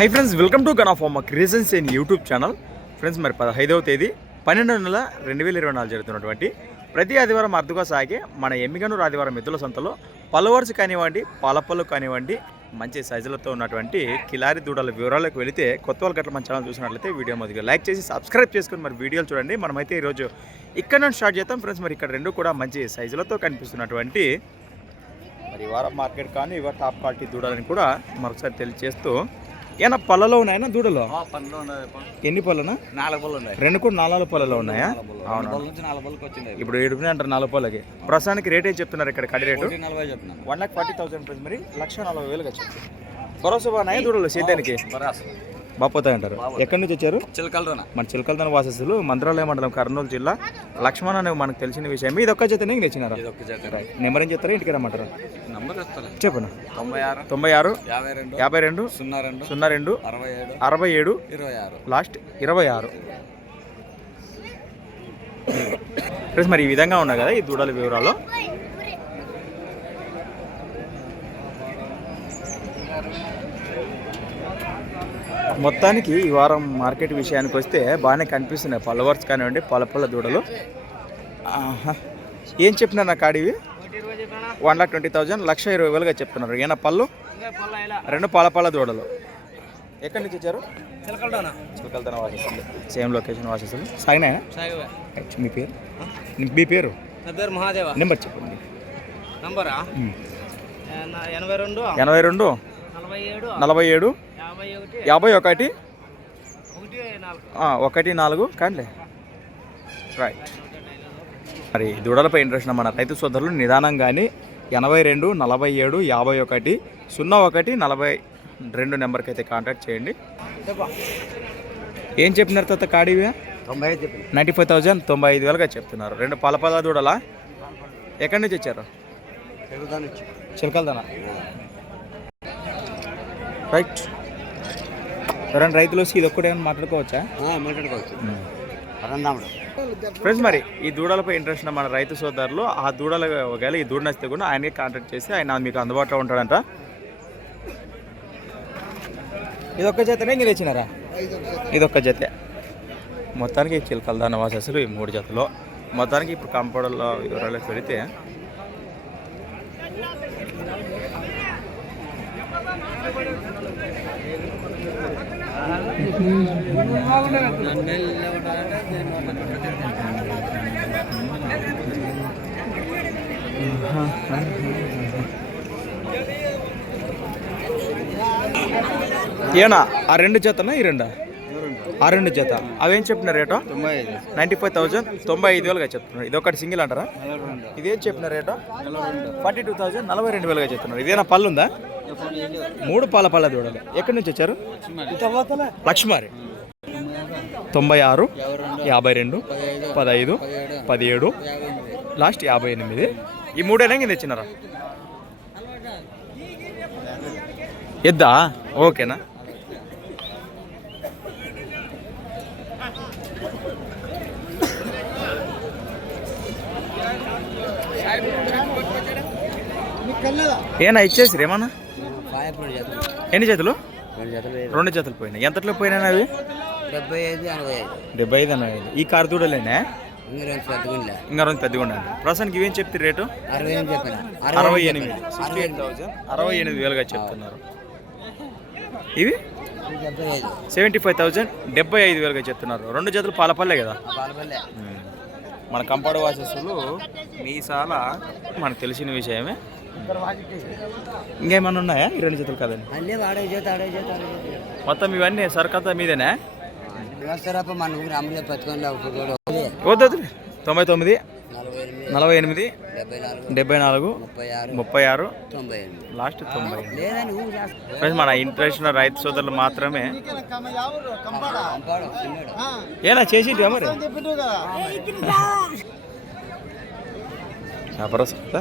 Hi friends welcome to gun creations in YouTube channel friends మరి పదహైదవ తేదీ పన్నెండు నెల రెండు వేల ఇరవై నాలుగు జరుగుతున్నటువంటి ప్రతి ఆదివారం అర్థగా సాగే మన ఎమ్మిగనూరు ఆదివారం మిత్రుల సంతలో పలవర్స్ కానివ్వండి పాలపళ్ళు కానివ్వండి మంచి సైజులతో ఉన్నటువంటి కిలారి దూడల వివరాలకు వెళితే కొత్త వాళ్ళ గట్ల మన ఛానల్ చూసినట్లయితే వీడియో మొదటిగా లైక్ చేసి సబ్స్క్రైబ్ చేసుకుని మరి వీడియోలు చూడండి. మనమైతే ఈరోజు ఇక్కడ నుంచి స్టార్ట్ చేస్తాం ఫ్రెండ్స్ మరి ఇక్కడ రెండు కూడా మంచి సైజులతో కనిపిస్తున్నటువంటి మరి వారం మార్కెట్ కానీ ఇవాళ టాప్ క్వాలిటీ దూడాలని కూడా మరొకసారి తెలియజేస్తూ ఏనా పళ్ళలో ఉన్నాయా దూడలో? ఎన్ని పళ్ళనా? నాలుగు పళ్ళు ఉన్నాయి. రెండు కూడా నాలుగు పళ్ళలో ఉన్నాయా? అవును. పళ్ళ నుంచి నాలుగు పళ్ళకి వచ్చింది ఇప్పుడు ఏడు అంటారు నాలుగు పళ్ళకి. ప్రస్తుతానికి రేట్ ఏం చెప్తున్నారు ఇక్కడ కడి rate? One lakh forty thousand మరి లక్ష నలభై వేలుగా చెప్తారు భరోసా బాగున్నాయి దూడలు సేద్యానికి? బాపోతాయి అంటారు. ఎక్కడి నుంచి వచ్చారు? చిలకలతోన మన చిలకలదన వాసస్సులు మంత్రాలయ మండలం కర్నూలు జిల్లా. లక్ష్మణ్ అనే మనకు తెలిసిన విషయం ఇది ఒక్క జతనే తెచ్చినారా? నెంబర్ ఏం చెప్తారా? ఇంటికి రమ్మంటారు. చెప్పను? తొంభై ఆరు తొంభై ఆరు యాభై రెండు యాభై రెండు సున్నా రెండు సున్నా రెండు అరవై ఏడు అరవై ఏడు ఇరవై ఆరు. లాస్ట్ ఇరవై ఆరు. ఫ్రెండ్స్ మరి ఈ విధంగా ఉన్నాయి కదా ఈ దూడల వివరాలు? మొత్తానికి ఈ వారం మార్కెట్ విషయానికి వస్తే బాగానే కనిపిస్తున్నాయి. పల్లవర్స్ కానివ్వండి పలపల్ల దూడలు. ఏం చెప్పినారు నాకు ఆడివి వన్ లాక్ ట్వంటీ థౌజండ్ లక్ష ఇరవై వేలుగా చెప్తున్నారు. ఏనా పళ్ళు? రెండు పాలపాల దూడలు. ఎక్కడి నుంచి వచ్చారు? వాసెస్లు సేమ్ లొకేషన్ వాసెస్లు సాగినాయనా. మీ పేరు? మీ పేరు? నా పేరు మహాదేవ. నెంబర్ చెప్పండి. నంబరా? ఎనభై రెండు ఎనభై రెండు నలభై ఏడు నలభై ఏడు యాభై ఒకటి. ఒకటి? ఒకటి నాలుగు. కాండి రైట్ మరి దూడలపై ఇంట్రెస్ట్ మన రైతు సోదరులు నిదానంగానే ఎనభై రెండు నలభై ఏడు యాభై ఒకటి సున్నా ఒకటి నలభై రెండు నెంబర్కి అయితే కాంటాక్ట్ చేయండి ఏం చెప్పినారు తర్వాత కాడివే తొంభై నైంటీ ఫైవ్ థౌజండ్ తొంభై ఐదు వేలుగా చెప్తున్నారు. రెండు పాలపాల దూడలా? ఎక్కడి నుంచి వచ్చారు? చిలకలదన? రైట్ ఎవరైనా రైతులు వచ్చి ఇది ఒక్కటే మాట్లాడుకోవచ్చా? మాట్లాడుకోవచ్చు. ఫ్రెండ్స్ మరి ఈ దూడలపై ఇంట్రెస్ట్ ఉన్న మన రైతు సోదరులు ఆ దూడలు ఒకవేళ ఈ దూడ నచ్చితే కూడా ఆయనే కాంటాక్ట్ చేసి ఆయన మీకు అందుబాటులో ఉంటాడంట. ఇది ఒక్క జతనే మీరు ఇచ్చినారా ఇది ఒక్క జతే. మొత్తానికి చిలకల దాని వాసస్సులు ఈ మూడు జతలు. మొత్తానికి ఇప్పుడు కంపౌండర్లో వివరాలు పెడితే ఏనా? ఆ రెండు జతనా ఈ రెండా? ఆ రెండు జత అవేం చెప్పిన రేటు? Ninety five thousand. తొంభై ఐదు వేలుగా చెప్తున్నారు. ఇది ఒకటి సింగిల్ అంటారా? ఇదేం చెప్పిన రేటు? ఫార్టీ టూ థౌజండ్ నలభై రెండు వేలుగా చెప్తున్నారు. ఇదేనా పళ్ళు ఉందా? మూడు పాల పళ్ళ దూడలు. ఎక్కడి నుంచి వచ్చారు? లక్ష్మారి. తొంభై ఆరు యాభై రెండు పదహైదు పదిహేడు లాస్ట్ యాభై ఎనిమిది ఈ మూడేనా కింద ఇచ్చినారా ఎద్దా? ఓకేనా. ఏనా ఇచ్చేసి రేమన్నా ఎన్ని చేతులు రెండు జతలు పోయినాయి. ఎంతట్లో పోయినాయి అవి? డెబ్బై ఐదు ఎనభై ఐదు. డెబ్బై ఐదు అన్న ఐదు. ఈ కారు దూడలేనా? ఇంకా రెండు పెద్దగా ప్రస్తుతానికి ఇవేం చెప్తే రేటు? అరవై ఎనిమిది అరవై ఎనిమిది. సిక్స్టీ ఎయిట్ థౌసండ్ అరవై ఎనిమిది వేలుగా చెప్తున్నారు. ఇవి? సెవెంటీ ఫైవ్ థౌసండ్ డెబ్బై ఐదు వేలుగా చెప్తున్నారు. రెండు జతలు పాలపల్లే కదా? మన కంపౌండ్ వాసెస్లు మీసాల మనకు తెలిసిన విషయమే. ఇంకేమన్నా ఉన్నాయా? ఈ రెండు జతలు కదండి అన్నీ ఆడే చేత ఆడే చేత ఆడే చేత మొత్తం ఇవన్నీ సరికత మీదేనా? వస్తారప్ప మన వద్దు. తొంభై తొమ్మిది నలభై ఎనిమిది డెబ్బై నాలుగు ముప్పై ఆరు లాస్ట్ తొంభై ఫ్రెండ్స్ మన ఇంట్రెస్ట్ ఉన్న రైతు సోదరులు మాత్రమే ఏనా చేసి మరి? వ్యాపారస్తులా?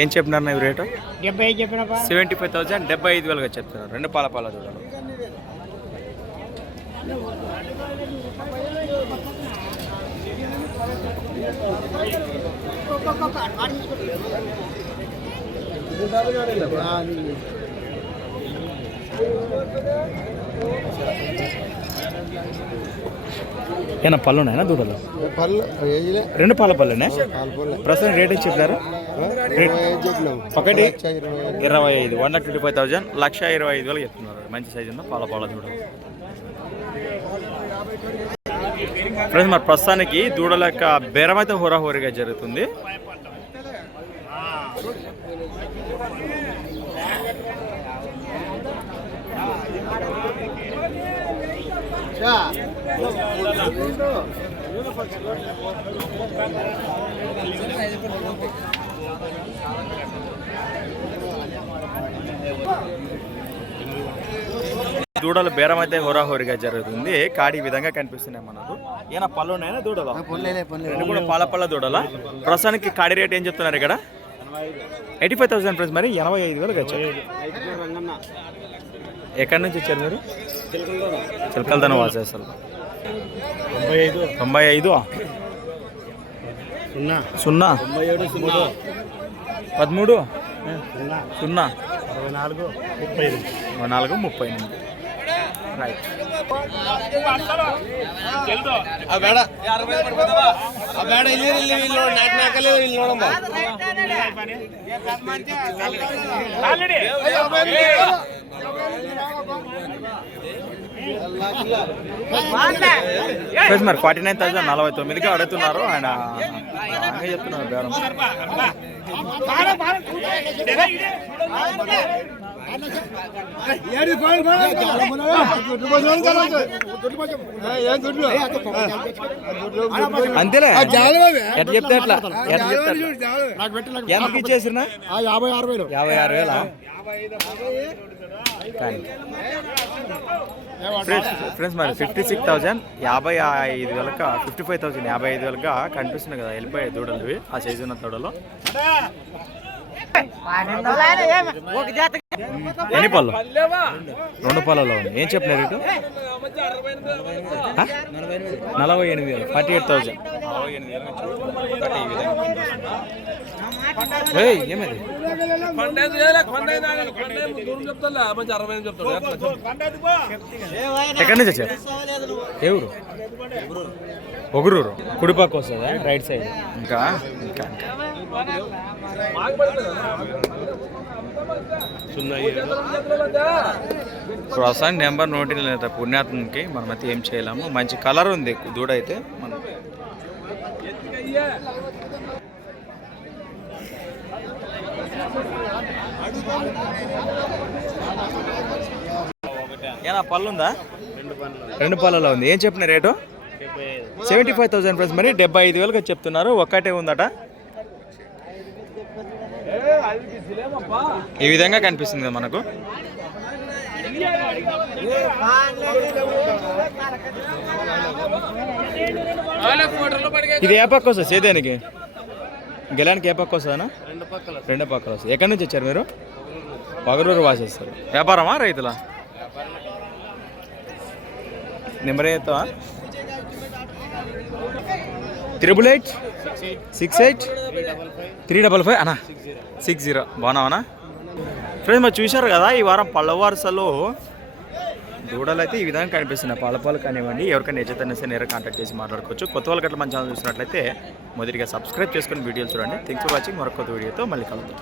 ఏం చెప్పినారు నా రేటు? డెబ్బై ఐదు చెప్పిన సెవెంటీ ఫైవ్ థౌసండ్ డెబ్బై ఐదు వేలుగా చెప్తున్నారు. రెండు పాల పాల దూడలు. ఏనా పళ్ళు ఉన్నాయనా దూడలు? రెండు పాల పళ్ళునే? ప్రస్తుతం రేట్ ఇచ్చి చెప్పారు? ఒకటి? ఇరవై ఐదు. One lakh twenty five thousand లక్ష ఇరవై ఐదు వేలు చెప్తున్నారు. మంచి సైజు ఉందా? పాల పాల దూడలు. ఫ్రెండ్స్ మరి ప్రస్తుతానికి దూడల యొక్క బేరం అయితే హోరాహోరీగా జరుగుతుంది. దూడల బేరం అయితే హోరాహోరీగా జరుగుతుంది. కాడి విధంగా కనిపిస్తున్నాయి మనకు. ఈయన పళ్ళు ఉన్నాయా? దూడలు రెండు కూడా పాల పళ్ళ దూడల? ప్రస్తుతానికి కాడి రేట్ ఏం చెప్తున్నారు ఇక్కడ? ఎయిటీ ఫైవ్ థౌసండ్ ఫ్రెండ్స్ మరి ఎనభై ఐదు వేలకు వచ్చారు ఎక్కడి నుంచి వచ్చారు మీరు? వాసేస్తారు తొంభై ఐదు తొంభై ఐదు సున్నా సున్నా తొంభై ఏడు సున్నా పదమూడు సున్నా సున్నా అరవై నాలుగు ముప్పై ఎనిమిది నాలుగు ముప్పై ఎనిమిది రైట్ ఫ్రెండ్స్ మరి ఫార్టీ నైన్ థౌసండ్ నలభై తొమ్మిదికి అడుగుతున్నారు. ఆయన చెప్తున్నారు బేరం అంతేలే. ఎట్లా చెప్తే ఎట్లా ఎట్లా చెప్తే. ఎంత ఇచ్చేసినా యాభై ఆరు వేలు. యాభై ఆరు వేల? ఫ్రెండ్స్ మరి ఫిఫ్టీ సిక్స్ థౌజండ్ యాభై ఐదు వేలక ఫిఫ్టీ ఫైవ్ థౌసండ్ యాభై ఐదు వేలక కనిపిస్తున్నాయి కదా వెళ్ళిపోయాయి దూడలు ఆ సైజు ఉన్న దూడలు. ఎన్ని పళ్ళు రెండు పళ్ళలో ఉంది. ఏం చెప్పిన రేటు నలభై ఎనిమిది వేలు ఫార్టీ ఎయిట్ థౌజండ్. నలభై ఎక్కడి నుంచి వచ్చారు? ఏ ఊరు? ఒగురూరు. కుడిపాకు వస్తుందా? Right side. ఇంకా ఇంకా. ఇంకా ప్రస్తుతానికి నెంబర్ నోటి లేదా పుణ్యాత్మకి మనమైతే ఏం చేయలేము. మంచి కలర్ ఉంది. దూడ అయితే మనం ఏనా పళ్ళు ఉందా? రెండు పళ్ళలో ఉంది. ఏం చెప్పిన rate? Seventy five thousand price మరి డెబ్బై ఐదు వేలకు చెప్తున్నారు. ఒక్కటే ఉందట. ఈ విధంగా కనిపిస్తుంది మనకు. ఇది ఏ పక్క వస్తుంది? సేదానికి గెలానికి ఏ పక్క వస్తుందనా రెండో పక్కలు వస్తుంది. ఎక్కడి నుంచి వచ్చారు మీరు? పగలూరు వాసేస్తారు. వ్యాపారమా రైతులా? Number ఎత్తావా? Triple eight six eight three double five అన్నా. సిక్స్ జీరో బాగున్నావనా ఫ్రెండ్స్ మరి చూశారు కదా ఈ వారం పళ్ళ వరుసలో దూడలు అయితే ఈ విధంగా కనిపిస్తున్నాయి. పాలపాలు కానివ్వండి ఎవరికైనా నచ్చితే సరే నేరుగా కాంటాక్ట్ చేసి మాట్లాడుకోవచ్చు. కొత్త వాళ్ళకి అట్లా మన ఛానల్ చూసినట్లయితే మొదటిగా సబ్స్క్రైబ్ చేసుకొని వీడియోలు చూడండి. థింక్స్ ఫర్ వాచింగ్ మరొక వీడియోతో మళ్ళీ కలుద్దాం.